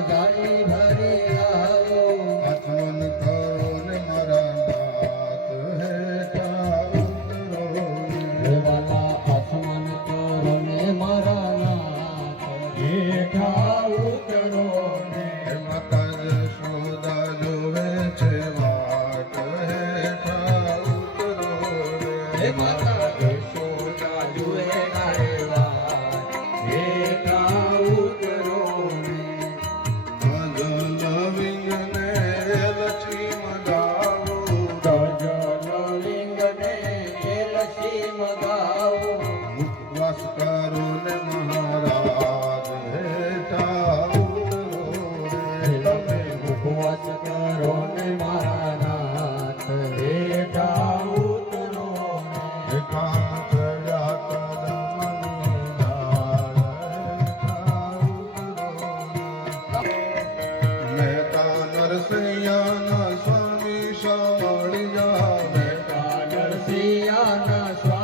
ગાડી ભરી આવો. હાથનો નીકળો ને મારા નાથ હેઠા ઉતરો. રેવાલા હાથનો નીકળો ને મારા નાથ હેઠા ઉતરો. ને માતા યશોદા જોવે છે વાટ હેઠા ઉતરો. રે માતા ஞான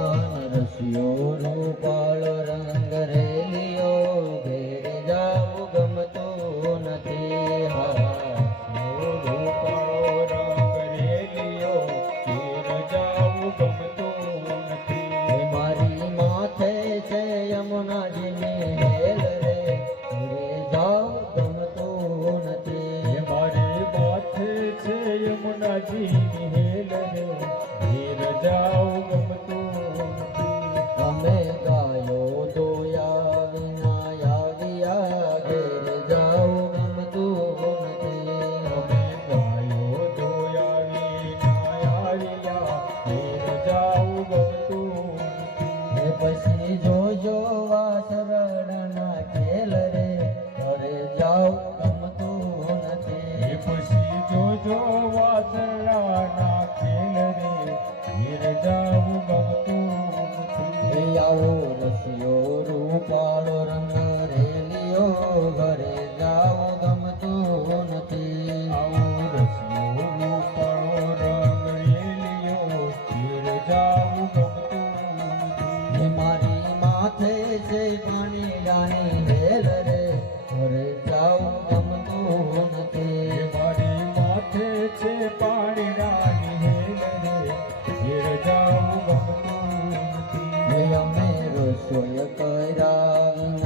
ભગવાન રસિયોનો કાળો રંગ રેલિયો ભેળ જાવું ગમતો નથી. હા પછી જોજો વાસરણના ખેલ રે. ઘરે જાઓ ગમતું નથી. પછી જોજો વાસરણના ખેલ રે. ઘેર જાવું ગમતું નથી. આવો રસિયો રૂપા સોય કર્યા.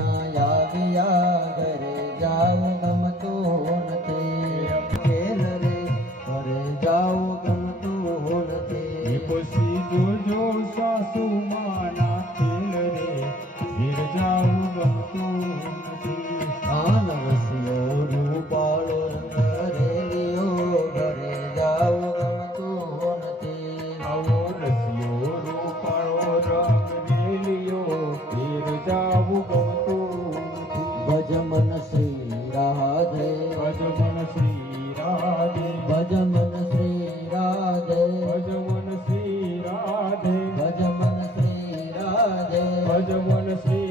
I wanna see.